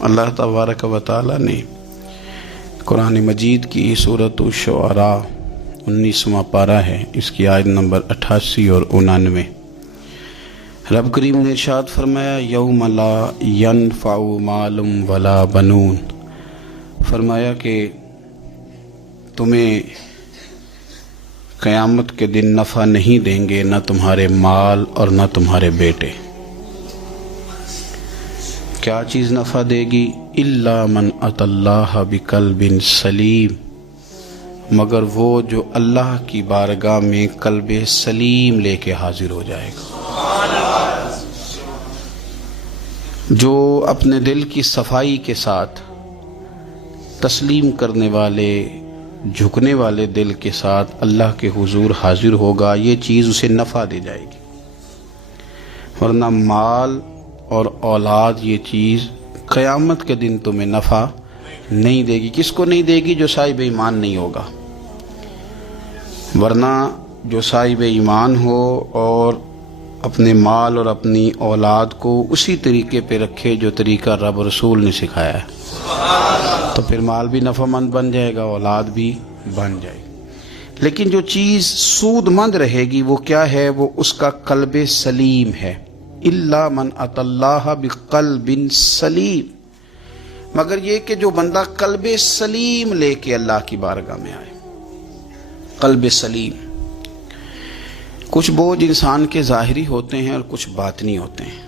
اللہ तबारक व तआला ने कुरान मजीद की सूरत शुअरा 19वां पारा है, इसकी आयत नंबर 88 और 89। रब करीम ने इरशाद फरमाया, यौम ला यनफ़उ मालुम वला बनून। फरमाया कि तुम्हें क़यामत के दिन नफ़ा नहीं देंगे न तुम्हारे माल और न तुम्हारे बेटे। क्या चीज़ नफ़ा देगी? इल्ला मन अतल्लाह बिक़ल्बिन सलीम, मगर वो जो अल्लाह की बारगाह में कल्ब सलीम लेके हाजिर हो जाएगा, जो अपने दिल की सफाई के साथ तस्लीम करने वाले, झुकने वाले दिल के साथ अल्लाह के हुजूर हाजिर होगा, ये चीज़ उसे नफ़ा दे जाएगी। वरना माल और औलाद ये चीज़ क़यामत के दिन तुम्हें नफ़ा नहीं देगी। किसको नहीं देगी? जो साहिब ईमान नहीं होगा। वरना जो साहिब ईमान हो और अपने माल और अपनी औलाद को उसी तरीके पे रखे जो तरीका रब रसूल ने सिखाया है, तो फिर माल भी नफ़ामंद बन जाएगा, औलाद भी बन जाएगी। लेकिन जो चीज़ सूदमंद रहेगी वो क्या है? वो उसका कल्ब सलीम है। इल्ला मन अतल्लाह बिक़ल्बिन सलीम, मगर ये कि जो बंदा कल्ब सलीम लेके अल्लाह की बारगाह में आए। कल्ब सलीम। कुछ बोझ इंसान के ज़ाहिरी होते हैं और कुछ बातिनी होते हैं।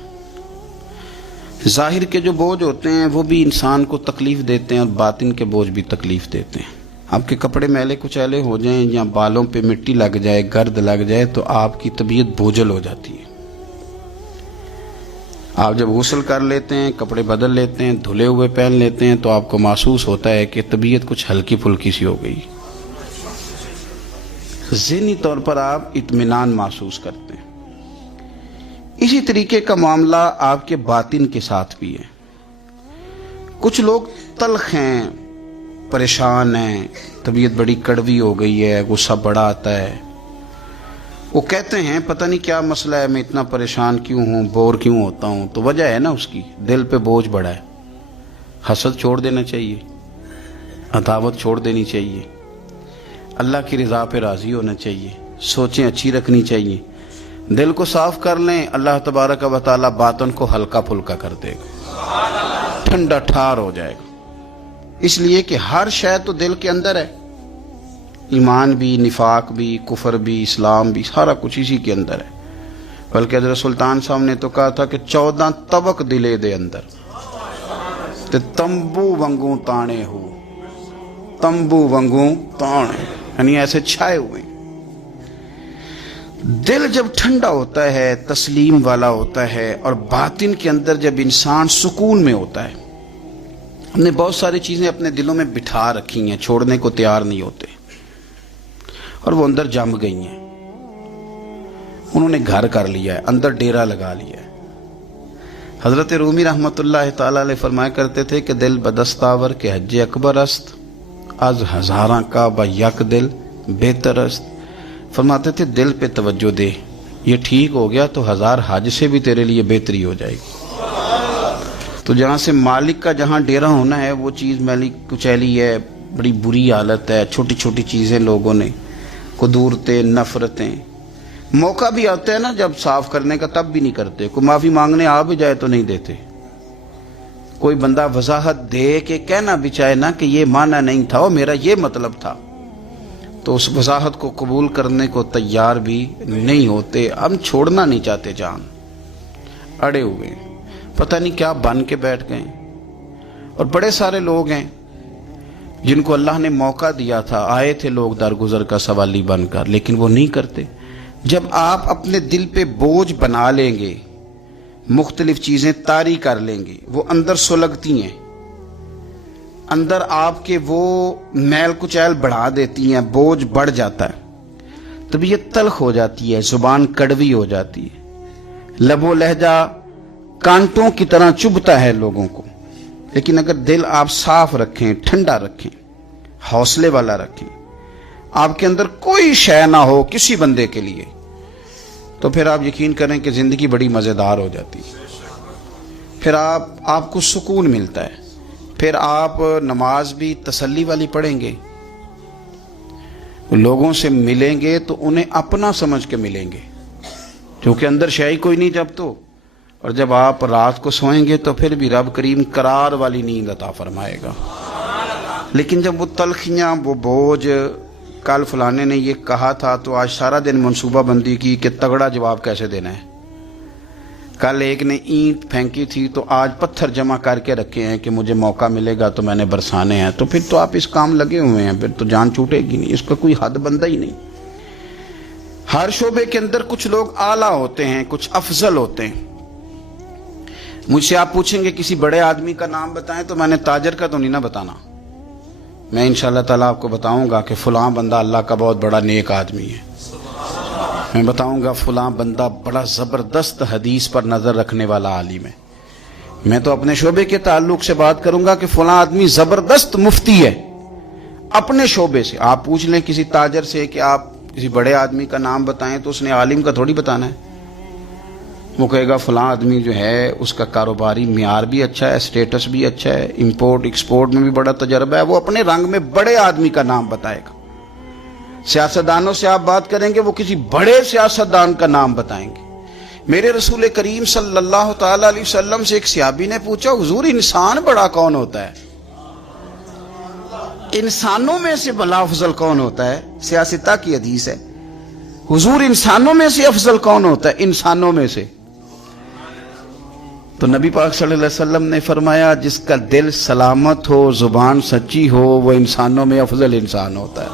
ज़ाहिर के जो बोझ होते हैं वो भी इंसान को तकलीफ़ देते हैं और बातिन के बोझ भी तकलीफ़ देते हैं। आपके कपड़े मैले कुचैले हो जाएं या बालों पे मिट्टी लग जाए, गर्द लग जाए, तो आपकी तबीयत बोझल हो जाती है। आप जब गुस्ल कर लेते हैं, कपड़े बदल लेते हैं, धुले हुए पहन लेते हैं, तो आपको महसूस होता है कि तबीयत कुछ हल्की फुल्की सी हो गई। ज़हनी तौर पर आप इत्मीनान महसूस करते हैं। इसी तरीके का मामला आपके बातिन के साथ भी है। कुछ लोग तल्ख हैं, परेशान हैं, तबीयत बड़ी कड़वी हो गई है, गुस्सा बड़ा आता है। वो कहते हैं पता नहीं क्या मसला है, मैं इतना परेशान क्यों हूँ, बोर क्यों होता हूँ। तो वजह है ना उसकी दिल पे बोझ बड़ा है। हसद छोड़ देना चाहिए, अदावत छोड़ देनी चाहिए, अल्लाह की रज़ा पे राज़ी होना चाहिए, सोचें अच्छी रखनी चाहिए, दिल को साफ कर लें। अल्लाह तबारक व तआला बातन को हल्का फुल्का कर देगा, ठंडा ठार हो जाएगा। इसलिए कि हर शय तो दिल के अंदर है। ईमान भी, निफाक भी, कुफर भी, इस्लाम भी, सारा कुछ इसी के अंदर है। बल्कि हज़रत सुल्तान साहब ने तो कहा था कि 14 तबक दिले दे अंदर ते तंबू वंगू ताने हो, तंबू वंगू ताने, यानी ऐसे छाए हुए। दिल जब ठंडा होता है, तस्लीम वाला होता है, और बातिन के अंदर जब इंसान सुकून में होता है। हमने बहुत सारी चीज़ें अपने दिलों में बिठा रखी हैं, छोड़ने को तैयार नहीं होते, और वो अंदर जम गई हैं। उन्होंने घर कर लिया है, अंदर डेरा लगा लिया है। हज़रत रूमी रहमतुल्लाह ताला अलैह फरमाया करते थे कि दिल बदस्तावर के हज अकबर अस्त, आज हज़ारा का ब यक दिल बेहतर अस्त। फरमाते थे दिल पे तवज्जो दे, ये ठीक हो गया तो 1000 हज से भी तेरे लिए बेहतरी हो जाएगी। तो जहाँ से मालिक का जहाँ डेरा होना है वो चीज़ मैली कुचैली है, बड़ी बुरी हालत है, छोटी छोटी चीज़ें लोगों ने, कुदूरतें, नफ़रतें। मौका भी आता है ना जब साफ करने का, तब भी नहीं करते। कोई माफ़ी मांगने आ भी जाए तो नहीं देते। कोई बंदा वजाहत दे के कहना भी चाहे ना कि ये माना नहीं था, वो मेरा ये मतलब था, तो उस वजाहत को कबूल करने को तैयार भी नहीं होते। हम छोड़ना नहीं चाहते, जान अड़े हुए, पता नहीं क्या बन के बैठ गए। और बड़े सारे लोग हैं जिनको अल्लाह ने मौका दिया था, आए थे लोग दरगुजर का सवाली बनकर, लेकिन वो नहीं करते। जब आप अपने दिल पे बोझ बना लेंगे, मुख्तलिफ चीज़ें तारी कर लेंगे, वो अंदर सुलगती हैं, अंदर आपके वो मैल कुचैल बढ़ा देती हैं, बोझ बढ़ जाता है, तबीयत तल्ख हो जाती है, जुबान कड़वी हो जाती है, लबो लहजा कांटों की तरह चुभता है लोगों को। लेकिन अगर दिल आप साफ रखें, ठंडा रखें, हौसले वाला रखें, आपके अंदर कोई शय ना हो किसी बंदे के लिए, तो फिर आप यकीन करें कि ज़िंदगी बड़ी मज़ेदार हो जाती है। پھر آپ کو سکون ملتا ہے، پھر آپ نماز بھی تسلی والی پڑھیں گے، لوگوں سے ملیں گے تو انہیں اپنا سمجھ کے ملیں گے، کیونکہ اندر شے کوئی نہیں جب تو، اور جب آپ رات کو سوئیں گے تو پھر بھی رب کریم قرار والی نیند عطا فرمائے گا۔ لیکن جب وہ تلخیاں، وہ بوجھ، کل فلانے نے یہ کہا تھا تو آج سارا دن منصوبہ بندی کی کہ تگڑا جواب کیسے دینا ہے، کل ایک نے اینٹ پھینکی تھی تو آج پتھر جمع کر کے رکھے ہیں کہ مجھے موقع ملے گا تو میں نے برسانے ہیں، تو پھر تو آپ اس کام لگے ہوئے ہیں، پھر تو جان چھوٹے گی نہیں، اس کا کوئی حد بندہ ہی نہیں۔ ہر شعبے کے اندر کچھ لوگ اعلیٰ ہوتے ہیں، کچھ افضل ہوتے ہیں۔ مجھ سے آپ پوچھیں گے کسی بڑے آدمی کا نام بتائیں تو میں نے تاجر کا تو نہیں نہ بتانا، میں انشاءاللہ تعالیٰ آپ کو بتاؤں گا کہ فلاں بندہ اللہ کا بہت بڑا نیک آدمی ہے، میں بتاؤں گا فلاں بندہ بڑا زبردست حدیث پر نظر رکھنے والا عالم ہے، میں تو اپنے شعبے کے تعلق سے بات کروں گا کہ فلاں آدمی زبردست مفتی ہے اپنے شعبے سے۔ آپ پوچھ لیں کسی تاجر سے کہ آپ کسی بڑے آدمی کا نام بتائیں تو اس نے عالم کا تھوڑی بتانا ہے، وہ کہے گا فلاں آدمی جو ہے اس کا کاروباری معیار بھی اچھا ہے، اسٹیٹس بھی اچھا ہے، امپورٹ ایکسپورٹ میں بھی بڑا تجربہ ہے، وہ اپنے رنگ میں بڑے آدمی کا نام بتائے گا۔ سیاستدانوں سے آپ بات کریں گے وہ کسی بڑے سیاستدان کا نام بتائیں گے۔ میرے رسول کریم صلی اللہ تعالی علیہ وسلم سے ایک صحابی نے پوچھا حضور انسان بڑا کون ہوتا ہے؟ انسانوں میں سے بلا افضل کون ہوتا ہے؟ سیاستہ کی حدیث ہے، حضور انسانوں میں سے افضل کون ہوتا ہے؟ انسانوں میں سے تو نبی پاک صلی اللہ علیہ وسلم نے فرمایا جس کا دل سلامت ہو، زبان سچی ہو، وہ انسانوں میں افضل انسان ہوتا ہے۔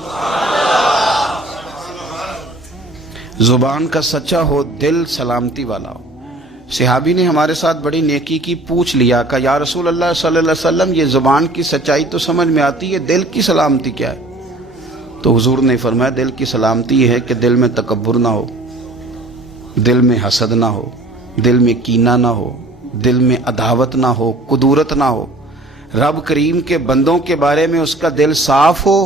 زبان کا سچا ہو، دل سلامتی والا ہو۔ صحابی نے ہمارے ساتھ بڑی نیکی کی، پوچھ لیا کہ یا رسول اللہ صلی اللہ علیہ وسلم یہ زبان کی سچائی تو سمجھ میں آتی ہے، دل کی سلامتی کیا ہے؟ تو حضور نے فرمایا دل کی سلامتی یہ ہے کہ دل میں تکبر نہ ہو، دل میں حسد نہ ہو، دل میں کینہ نہ ہو، دل میں عداوت نہ ہو، کدورت نہ ہو، رب کریم کے بندوں کے بارے میں اس کا دل صاف ہو،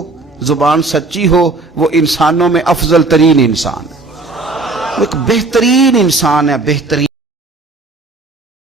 زبان سچی ہو، وہ انسانوں میں افضل ترین انسان ہے، وہ ایک بہترین انسان ہے، بہترین